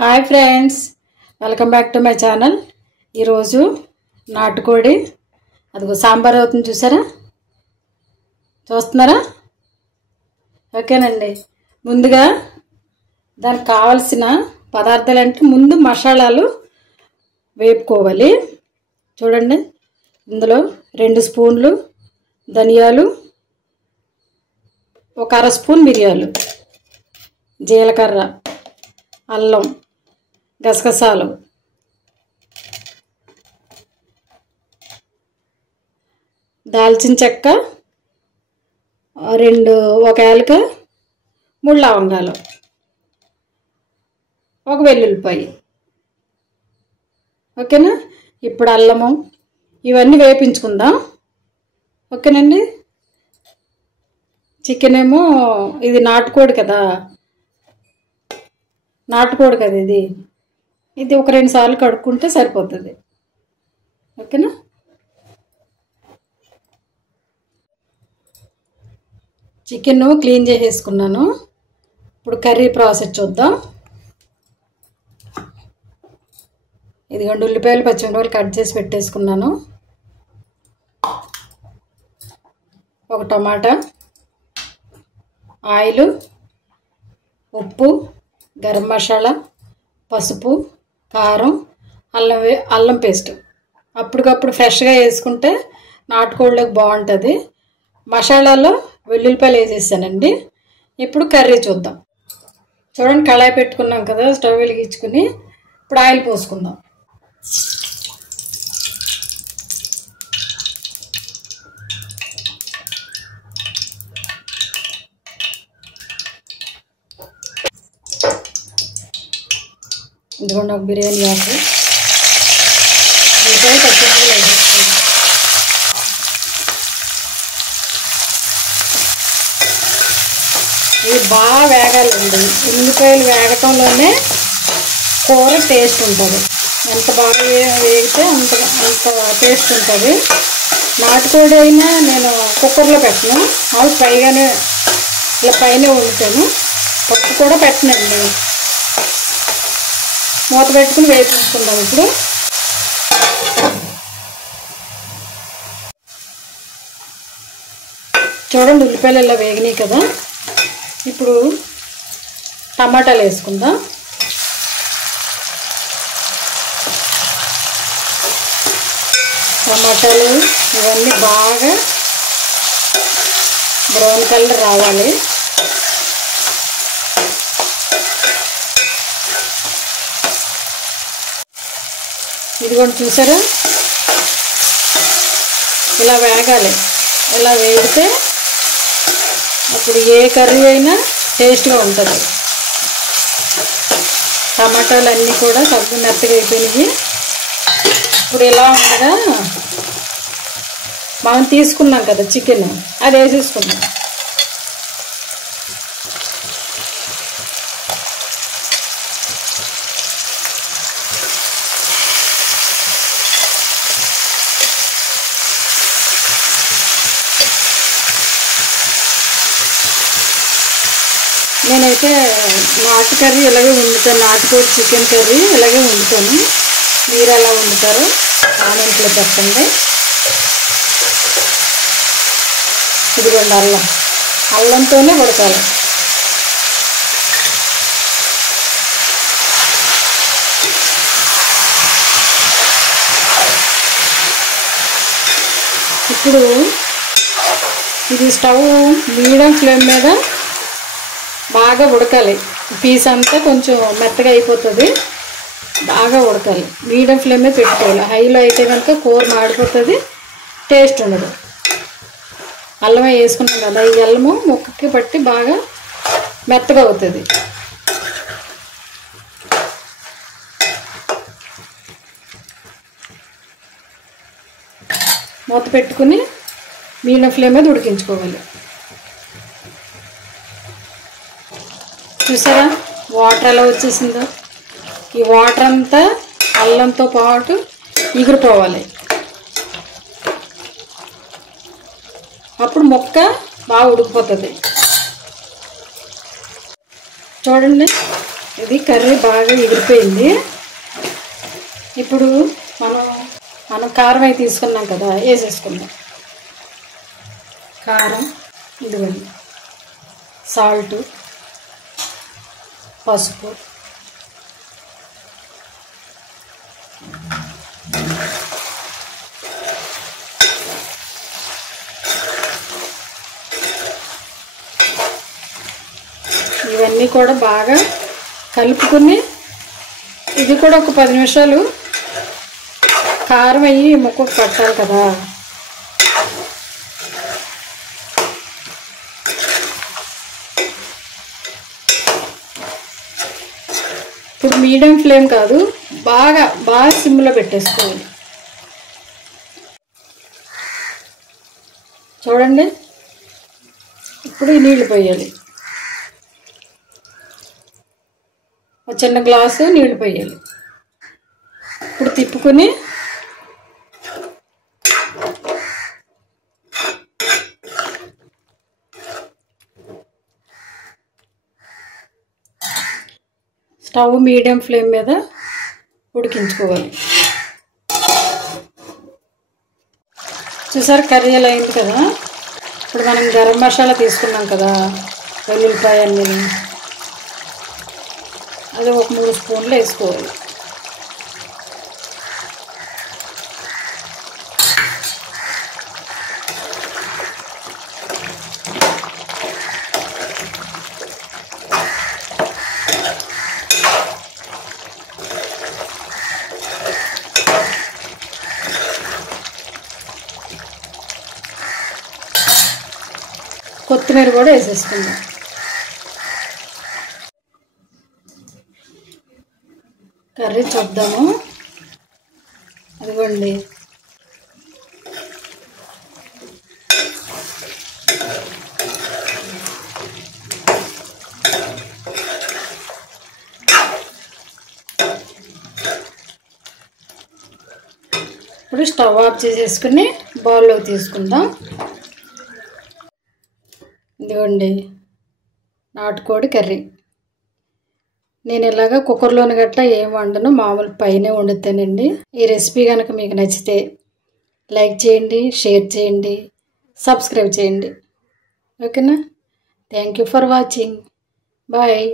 Hi friends, welcome back to my channel. ఈరోజు నాటుకోడి అదిగో సాంబార్ అవుతుంది, చూస్తున్నారా? ఓకేనండి. ముందుగా దానికి కావాల్సిన పదార్థాలు అంటే ముందు మసాలాలు వేపుకోవాలి. చూడండి, ఇందులో 2 స్పూన్లు ధనియాలు, 1 అర స్పూన్ మిరియాలు, జీలకర్ర, అల్లం, గసగసాలు, దాల్చిన చెక్క 2, 1 యాలక, 3 లవంగాలు, 1 వెల్లుల్లిపాయ. ఓకేనా? ఇప్పుడు అల్లము ఇవన్నీ వేపించుకుందాం. ఓకేనండి. చికెన్ ఏమో ఇది నాటుకోడి కదా, ఇది ఒక 2 సార్లు కడుక్కుంటే సరిపోతుంది. ఓకేనా? చికెన్ క్లీన్ చేసేసుకున్నాను. ఇప్పుడు కర్రీ ప్రాసెస్ చూద్దాం. ఇదిగోండి, ఉల్లిపాయలు, పచ్చిమిరపకాయలు కట్ చేసి పెట్టేసుకున్నాను. 1 టమాటా, ఆయిల్, ఉప్పు, గరం మసాలా, పసుపు, కారం, అల్లం పేస్ట్. అప్పటికప్పుడు ఫ్రెష్గా వేసుకుంటే నాటుకోళ్ళకి బాగుంటుంది. మసాలాలో వెల్లుల్లిపాయలు వేసేసానండి. ఇప్పుడు కర్రీ చూద్దాం. చూడండి, కళాయి పెట్టుకున్నాం కదా, స్టవ్ వెలిగించుకుని ఇప్పుడు ఆయిల్ పోసుకుందాం. ఇదిగోండి, 1 బిర్యానీ ఆకు, ఉల్లిపాయ, పచ్చిమిరపకాయలు వేసేసుకోండి. ఇవి బాగా వేగాలండి. ఉల్లిపాయలు వేగటంలోనే కూర టేస్ట్ ఉంటుంది. ఎంత బాగా వేగితే అంత టేస్ట్ ఉంటుంది. నాటుకోడి అయినా నేను కుక్కర్లో పెట్టను, మామూలు పైగానే ఇలా పైన వండుతాను. పప్పు కూడా పెట్టనండి. మూత పెట్టుకుని వేపించుకుందాం. ఇప్పుడు చూడండి, ఉల్లిపాయలు ఇలా వేగినాయి కదా. ఇప్పుడు టమాటాలు వేసుకుందాం. టమాటాలు ఇవన్నీ బాగా బ్రౌన్ కలర్ రావాలి. ఇదిగోండి, చూసారా? ఇలా వేగాలి. ఇలా వేగితే అప్పుడు ఏ కర్రీ అయినా టేస్ట్గా ఉంటుంది. టమాటాలు అన్నీ కూడా సబ్బు మెత్తగా అయిపోయినాయి. ఇప్పుడు ఇలా ఉండగా మనం తీసుకున్నాం కదా చికెన్, అది వేసేసుకున్నాం. నేనైతే నాటు కర్రీ ఇలాగే వండుతాను. నాటుకోడి చికెన్ కర్రీ ఇలాగే వండుతాను. మీరు ఎలా వండుతారో కామెంట్లో చెప్పండి. ఇదిగోండి, అల్లంతోనే ఉడకాలి. ఇప్పుడు ఇది స్టవ్ మీడియం ఫ్లేమ్ మీద బాగా ఉడకాలి. పీస్ అంతా కొంచెం మెత్తగా అయిపోతుంది. బాగా ఉడకాలి. మీడియం ఫ్లేమ్ మీద పెట్టుకోవాలి. హైలో అయితే కనుక కూర మాడిపోతుంది, టేస్ట్ ఉండదు. అల్లమే వేసుకున్నాం కదా, ఈ అల్లము ముక్కకి పట్టి బాగా మెత్తగా అవుతుంది. మూత పెట్టుకుని మీడియం ఫ్లేమ్ మీద ఉడికించుకోవాలి. చూసారా వాటర్ ఎలా వచ్చేసిందో? ఈ వాటర్ అంతా అల్లంతో పాటు ఎగిరిపోవాలి. అప్పుడు ముక్క బాగా ఉడికిపోతుంది. చూడండి, ఇది కర్రీ బాగా ఎగిరిపోయింది. ఇప్పుడు మనం కారం అవి తీసుకున్నాం కదా, వేసేసుకుందాం. కారం, ఇదిగోండి, సాల్ట్, పసుపు, ఇవన్నీ కూడా బాగా కలుపుకొని, ఇది కూడా ఒక 10 నిమిషాలు కారం అయ్యి ముక్కకు పట్టాలి కదా. ఇప్పుడు మీడియం ఫ్లేమ్ కాదు, బాగా సిమ్లో పెట్టేసుకోవాలి. చూడండి, ఇప్పుడు ఈ నీళ్ళు పోయాలి. ఒక చిన్న గ్లాసు నీళ్ళు పోయాలి. ఇప్పుడు తిప్పుకొని స్టవ్ మీడియం ఫ్లేమ్ మీద ఉడికించుకోవాలి. చూసారు, కర్రీ ఎలా అయింది కదా. ఇప్పుడు మనం గరం మసాలా తీసుకున్నాం కదా, వెల్లుల్లిపాయ అన్నీ, అది ఒక 3 స్పూన్లు వేసుకోవాలి. కొత్తిమీర కూడా వేసేసుకుందాం. కర్రీ చూద్దాము. అదిగోండి, ఇప్పుడు స్టవ్ ఆఫ్ చేసేసుకుని బౌల్లోకి తీసుకుందాం. ఇదిగోండి, నాటుకోడి కర్రీ. నేను ఇలాగా కుక్కర్లోని గట్లా ఏం వండను, మామూలు పైనే వండుతానండి. ఈ రెసిపీ కనుక మీకు నచ్చితే లైక్ చేయండి, షేర్ చేయండి, సబ్స్క్రైబ్ చేయండి. ఓకేనా? Thank you for watching. Bye.